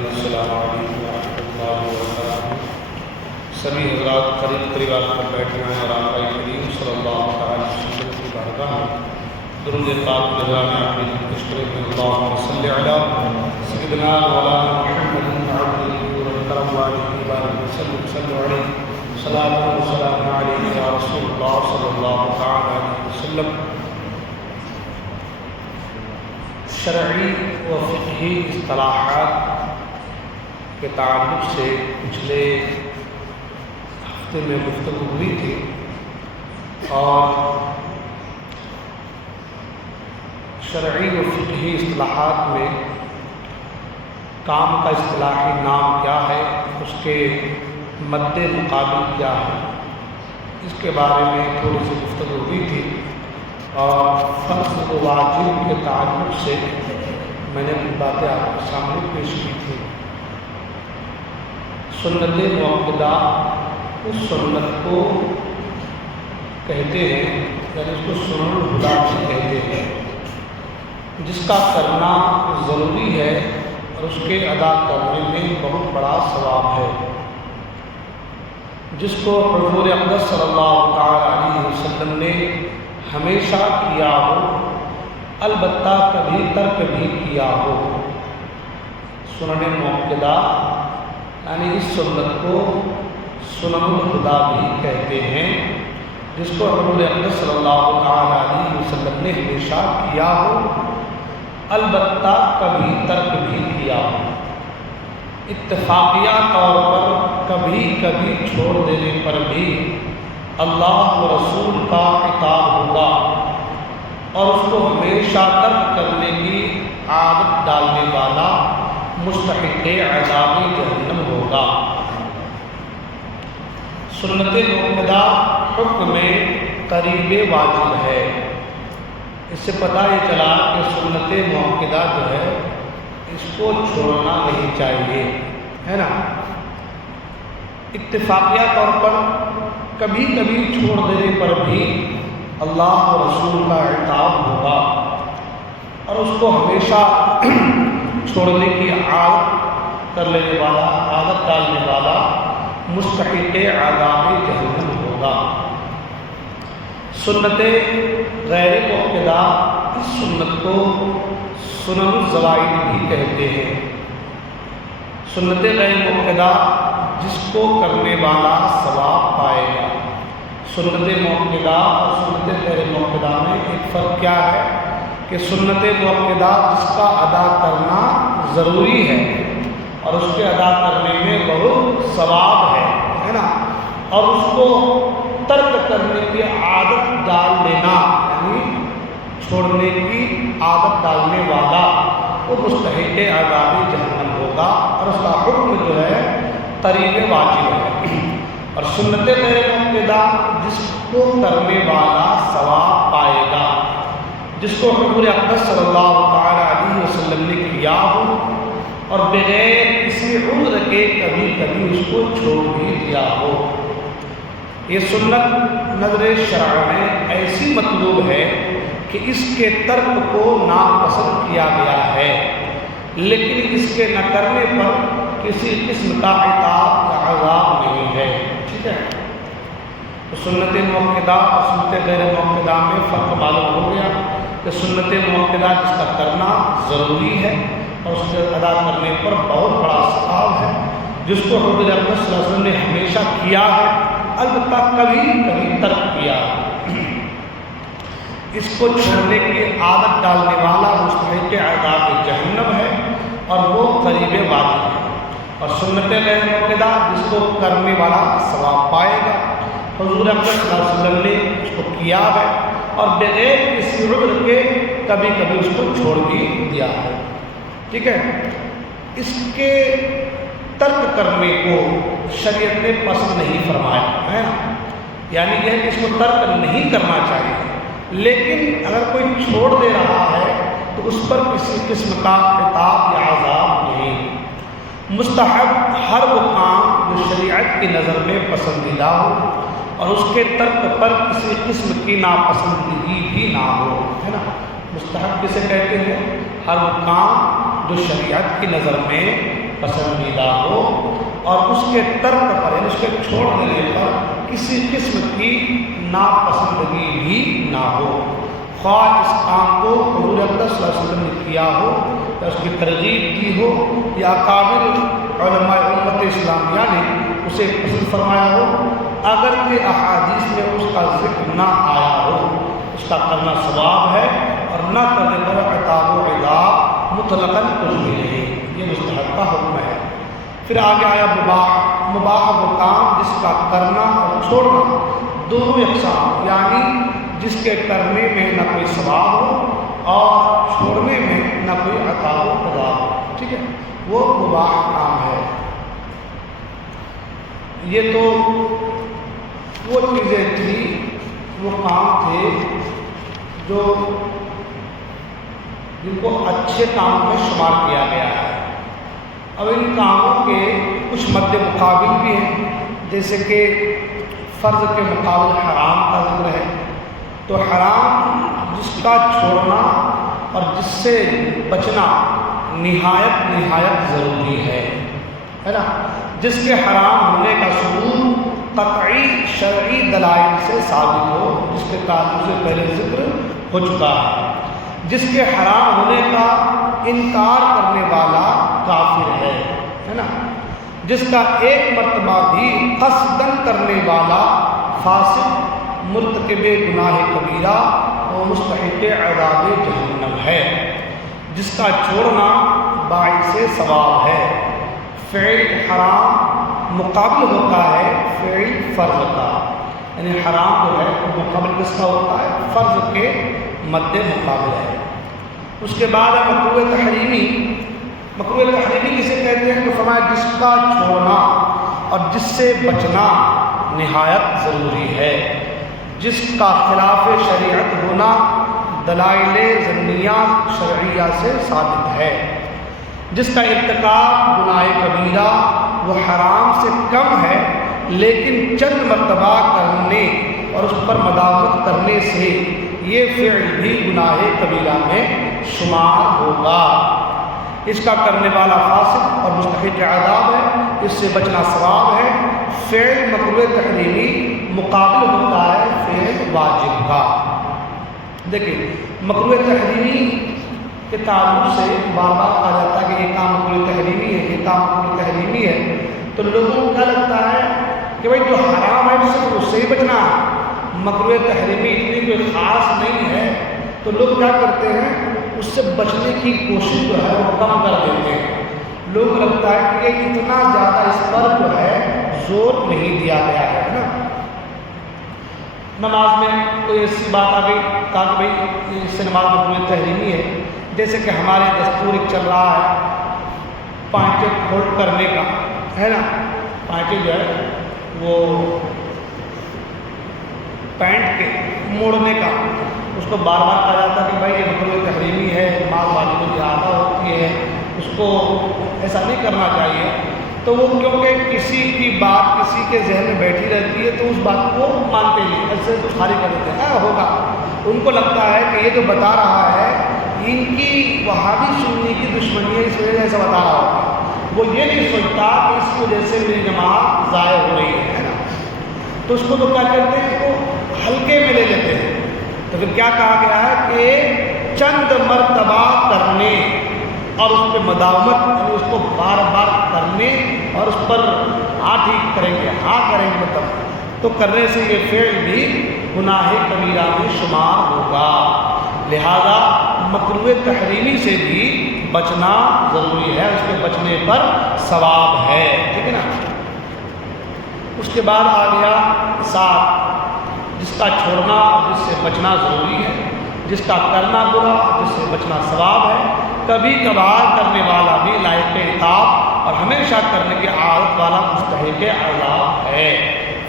السلام علیکم ورحمۃ اللہ وبرکاتہ۔ سبھی حضرات قریب آ کر بیٹھے ہیں اور آقا کریم صلی اللہ تعالی وسلم کی بارگاہ میں درود پاک گزارنے اپنی اشتراک میں اللہم صلی علی سیدنا مولانا محمد عبدہ الکرم وعلیہ وآلہ وسلم علیہ صلاۃ و سلام علیہ یا رسول اللہ صلی اللہ تعالی علیہ وسلم۔ شرعی و فقہی اصطلاحات کے تعلق سے پچھلے ہفتے میں گفتگو ہوئی تھی اور شرعی و فقہی اصطلاحات میں کام کا اصطلاحی نام کیا ہے، اس کے مد مقابل کیا ہے، اس کے بارے میں تھوڑی سی گفتگو ہوئی تھی اور فرض و واجب کے تعلق سے میں نے اپنی باتیں آپ کے سامنے پیش کی تھی۔ سنت مؤکدہ اس سنت کو کہتے ہیں، یعنی اس کو سنن الہدیٰ بھی کہتے ہیں، جس کا کرنا ضروری ہے اور اس کے ادا کرنے میں بہت بڑا ثواب ہے، جس کو حضور اقدس صلی اللہ تعالی علیہ وسلم نے ہمیشہ کیا ہو، البتہ کبھی ترک بھی کیا ہو۔ سنن مؤکدہ یعنی اس سنت کو سنن الہدیٰ بھی کہتے ہیں، جس کو حضور اقدس صلی اللہ تعالی علیہ وسلم نے ہمیشہ کیا ہو، البتہ کبھی ترک بھی کیا ہو۔ اتفاقیہ طور پر کبھی کبھی چھوڑ دینے پر بھی اللہ و رسول کا عتاب ہوگا اور اس کو ہمیشہ ترک کرنے کی عادت ڈالنے والا مستحق عذاب جہنم ہوگا۔ سنت مؤکدہ حکم میں قریب واجب ہے۔ اس سے پتہ یہ چلا کہ سنت مؤکدہ جو ہے اس کو چھوڑنا نہیں چاہیے، ہے نا۔ اتفاقیہ طور پر کبھی کبھی چھوڑ دینے پر بھی اللہ و رسول کا عتاب ہوگا اور اس کو ہمیشہ چھوڑنے کی عادت کر لینے والا، عادت ڈالنے والا مستحق عذاب جہنم ہوگا۔ سنت غیر مؤکدہ اس سنت کو سنن الزوائد بھی کہتے ہیں۔ سنت غیر مؤکدہ جس کو کرنے والا ثواب پائے گا۔ سنت مؤکدہ اور سنت غیر مؤکدہ میں ایک فرق کیا ہے کہ سنت مؤکدہ جس کا ادا کرنا ضروری ہے اور اس کے ادا کرنے میں بہت ثواب ہے نا، اور اس کو ترک کرنے کی عادت ڈال دینا یعنی چھوڑنے کی عادت ڈالنے والا وہ مستحق عذاب جہنم ہوگا اور اس کا حکم جو ہے قریب واجب ہے۔ اور سنت غیر مؤکدہ جس کو کرنے والا ثواب پائے گا، جس کو حضور اقدس صلی اللہ تعالی علیہ وسلم نے کیا ہو اور بغیر کسی عذر کے کبھی کبھی اس کو چھوڑ بھی دیا ہو۔ یہ سنت نظر شرع میں ایسی مطلوب ہے کہ اس کے ترک کو ناپسند کیا گیا ہے، لیکن اس کے نہ کرنے پر کسی قسم کا عتاب یا عذاب نہیں ہے، ٹھیک ہے۔ تو سنت مؤکدہ اور سنت غیر مؤکدہ میں فرق معلوم ہو گیا کہ سنت مؤکدہ جس کا کرنا ضروری ہے اور اس کے ادا کرنے پر بہت بڑا ثواب ہے، جس کو حضور اقدس صلی اللہ علیہ وسلم نے ہمیشہ کیا ہے، البتہ کبھی کبھی ترک کیا ہے۔ اس کو چھوڑنے کی عادت ڈالنے والا مستحق عذاب جہنم ہے اور وہ قریب واجب ہے۔ اور سنت غیر مؤکدہ جس کو کرنے والا ثواب پائے گا، حضور اقدس صلی اللہ علیہ وسلم نے اس کو کیا ہے اور بغیر کسی عذر کے کبھی کبھی اس کو چھوڑ بھی دیا ہے، ٹھیک ہے۔ اس کے ترک کرنے کو شریعت نے پسند نہیں فرمایا ہے، یعنی یہ کہ اس کو ترک نہیں کرنا چاہیے، لیکن اگر کوئی چھوڑ دے رہا ہے تو اس پر کسی قسم کا عتاب یا عذاب نہیں۔ مستحب ہر وہ کام جو شریعت کی نظر میں پسندیدہ ہو اور اس کے ترک پر کسی قسم کی ناپسندگی بھی نہ ہو، ہے نا۔ مستحب کسے کہتے ہیں؟ ہر وہ کام جو شریعت کی نظر میں پسندیدہ ہو اور اس کے ترک پر یعنی اس کے چھوڑ دینے پر کسی قسم کی ناپسندگی بھی نہ ہو، خواہ اس کام کو حضور اقدس صلی اللہ علیہ وسلم نے کیا ہو یا اس کی ترغیب دی ہو یا اکابر علماء امت اسلامیہ نے اسے پسند فرمایا ہو، اگر کہ احادیث میں اس کا ذکر نہ آیا ہو، اس کا کرنا ثواب ہے اور نہ کرنے پر عقاب و عذاب مطلقاً کچھ بھی نہیں، یہ مستحب کا حکم ہے۔ پھر آگے آیا مباح وہ کام جس کا کرنا اور چھوڑنا دونوں یکساں، یعنی جس کے کرنے میں نہ کوئی ثواب ہو اور چھوڑنے میں نہ کوئی عقاب و عذاب ہو، ٹھیک ہے، وہ مباح کام ہے۔ یہ تو وہ چیزیں تھیں، وہ کام تھے جو جن کو اچھے کاموں میں شمار کیا گیا ہے۔ اب ان کاموں کے کچھ مد مقابل بھی ہیں، جیسے کہ فرض کے مقابل حرام کا ذکر ہے، تو حرام جس کا چھوڑنا اور جس سے بچنا نہایت ضروری ہے نا، جس کے حرام ہونے کا ثبوت قطعی شرعی دلائل سے ثابت ہو، جس کے تعلق سے پہلے ذکر ہو چکا ہے۔ جس کے حرام ہونے کا انکار کرنے والا کافر ہے نا، جس کا ایک مرتبہ بھی قصداً کرنے والا فاسق مرتکب گناہ کبیرہ و مستحق عذاب جہنم ہے، جس کا چھوڑنا باعث ثواب ہے۔ فعل حرام مقابل ہوتا ہے فعل فرض کا، یعنی حرام جو ہے وہ مقابل کس کا ہوتا ہے؟ فرض کے مد مقابل ہے۔ اس کے بعد ہے مکروہ تحریمی۔ مکروہ تحریمی کسے کہتے ہیں؟ تو فرمایا جس کا چھوڑنا اور جس سے بچنا نہایت ضروری ہے، جس کا خلاف شریعت ہونا دلائل ظنیہ شرعیہ سے ثابت ہے، جس کا ارتکاب گناہ کبیرہ وہ حرام سے کم ہے لیکن چند مرتبہ کرنے اور اس پر مداومت کرنے سے یہ فعل بھی گناہ کبیرہ میں شمار ہوگا، اس کا کرنے والا فاسق اور مستحق عذاب ہے، اس سے بچنا ثواب ہے۔ فعل مکروہ تحریمی مقابل ہوتا ہے فعل واجب کا۔ دیکھیں مکروہ تحریمی کے تعلق سے بار بار کہا جاتا ہے کہ یہ کام مکروہ تحریمی ہے، یہ کام مکروہ تحریمی ہے، تو لوگوں کو کیا لگتا ہے کہ بھائی جو حرام ہے صرف اس سے ہی بچنا ہے، مکروہ تحریمی اتنی کوئی خاص نہیں ہے، تو لوگ کیا کرتے ہیں اس سے بچنے کی کوشش جو ہے وہ کم کر دیتے ہیں۔ لوگ لگتا ہے کہ یہ اتنا زیادہ اس پر جو ہے زور نہیں دیا گیا ہے نا۔ نماز میں کوئی ایسی بات آ گئی کہا کہ بھائی اس سے نماز مکروہ تحریمی ہے، جیسے کہ ہمارے دستور ایک چل رہا ہے پانچے کھول کرنے کا ہے نا، پانچے جو ہے وہ پینٹ کے موڑنے کا، اس کو بار بار کہا جاتا ہے کہ بھائی یہ مکروہ تحریمی ہے، نماز واجب کی عادت ہوتی ہے، اس کو ایسا نہیں کرنا چاہیے۔ تو وہ کیونکہ کسی کی بات کسی کے ذہن میں بیٹھی رہتی ہے تو اس بات کو مانتے نہیں، ایسے خالی کر دیتے ہیں ہوگا۔ ان کو لگتا ہے کہ یہ جو بتا رہا ہے ان کی وہابی سنی کی دشمنی ہے، اس وجہ سے بتا رہا ہوگا۔ وہ یہ نہیں سوچتا کہ اس کی وجہ سے میری نماز ضائع ہو رہی ہے نا، تو اس کو تو کیا کرتے ہیں، اس کو ہلکے میں لے لیتے ہیں۔ تو پھر کیا کہا گیا ہے کہ چند مرتبہ کرنے اور اس پہ مداومت، یعنی اس کو بار بار کرنے اور اس پر ٹھیک کریں گے کریں گے مطلب تو کرنے سے یہ فعل بھی گناہ کبیرہ میں شمار ہوگا۔ لہذا مکروہ تحریمی سے بھی بچنا ضروری ہے، اس کے بچنے پر ثواب ہے، ٹھیک ہے نا۔ اس کے بعد آ گیا 7، جس کا چھوڑنا اور جس سے بچنا ضروری ہے، جس کا کرنا برا اور جس سے بچنا ثواب ہے، کبھی کبھار کرنے والا بھی لائق عقاب اور ہمیشہ کرنے کی عادت والا مستحق عذاب ہے۔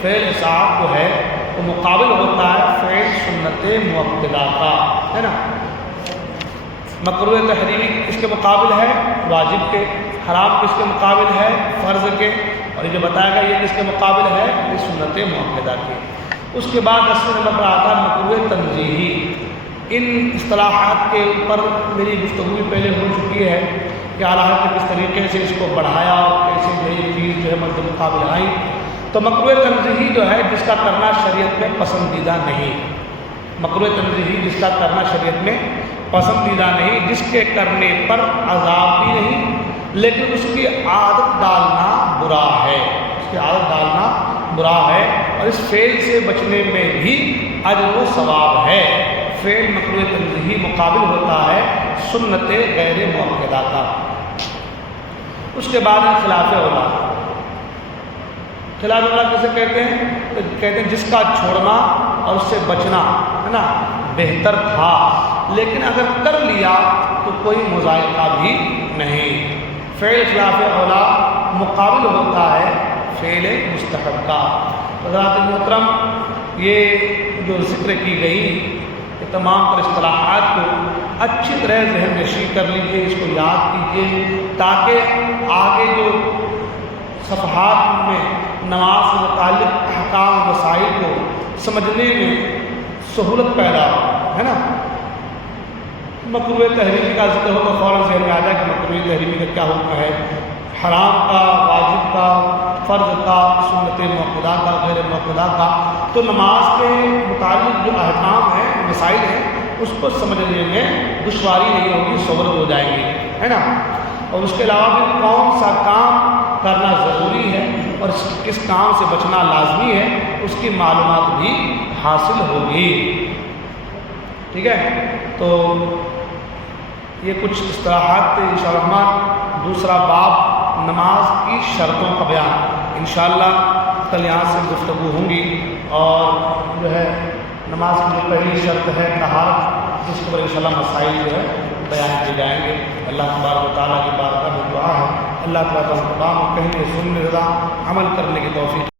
فعل 7 جو ہے وہ مقابل ہوتا ہے فعل سنت مؤکدہ کا، ہے نا۔ مکروہ تحریمی کس کے مقابل ہے؟ واجب کے۔ حرام کس کے مقابل ہے؟ فرض کے۔ اور یہ جو بتایا گیا یہ کس کے مقابل ہے؟ یہ سنت مؤکدہ کے۔ اس کے بعد 10 نمبر پر آتا ہے مکروہ تنزیہی۔ ان اصطلاحات کے اوپر میری گفتگو پہلے ہو چکی ہے، کہ اعلیٰ حضرت نے کس طریقے سے اس کو بڑھایا اور کیسے جو یہ چیز جو ہے مد مقابل آئی. تو مکروہ تنزیہی جو ہے جس کا کرنا شریعت میں پسندیدہ نہیں، مکروہ تنزیہی جس کا کرنا شریعت میں پسندیدہ نہیں، جس کے کرنے پر عذاب بھی نہیں، لیکن اس کی عادت ڈالنا برا ہے، اس کی عادت ڈالنا برا ہے، اور اس فعل سے بچنے میں بھی اجر و ثواب ہے. فعل مکروہ تنزیہی مقابل ہوتا ہے سنت غیر مؤکدہ کا. اس کے بعد ہے خلاف اولا. خلاف اولا کیسے کہتے ہیں جس کا چھوڑنا اور اس سے بچنا ہے نا بہتر تھا، لیکن اگر کر لیا تو کوئی مذائقہ بھی نہیں. فعل خلاف اولا مقابل ہوتا ہے فعل مستحب کا. حضرات محترم، یہ جو ذکر کی گئی کہ تمام پر اصطلاحات کو اچھی طرح ذہن نشین کر لیجیے، اس کو یاد کیجیے، تاکہ آگے جو صفحات میں نماز سے متعلق احکام و مسائل کو سمجھنے میں سہولت پیدا ہو، ہے نا. مکروہ تحریمی کا ذکر ہو تو فوراً ذہن میں آ جائے کہ مکروہ تحریمی کا کیا حکم ہے، حرام کا، واجب کا، فرض کا، سنت مؤکدہ کا، غیر مؤکدہ کا. تو نماز کے متعلق جو احکام ہیں، مسائل ہیں، اس کو سمجھنے میں دشواری نہیں ہوگی، سہولت ہو جائے گی، ہے نا. اور اس کے علاوہ بھی کون سا کام کرنا ضروری ہے اور کس کام سے بچنا لازمی ہے، اس کی معلومات بھی حاصل ہوگی. ٹھیک ہے، تو یہ کچھ اصطلاحات تھے. انشاءاللہ الرحمن دوسرا باب نماز کی شرطوں کا بیان انشاءاللہ کل یہاں سے گفتگو ہوں گی. اور جو ہے نماز کی جو پہلی شرط ہے طہارت، جس کے اوپر انشاءاللہ مسائل جو ہے بیان کیے جائیں گے. اللہ تبارک و تعالیٰ کی بارگاہ میں دعا ہے اللہ تعالیٰ تمام کہنے سننے رضا عمل کرنے کی توفیق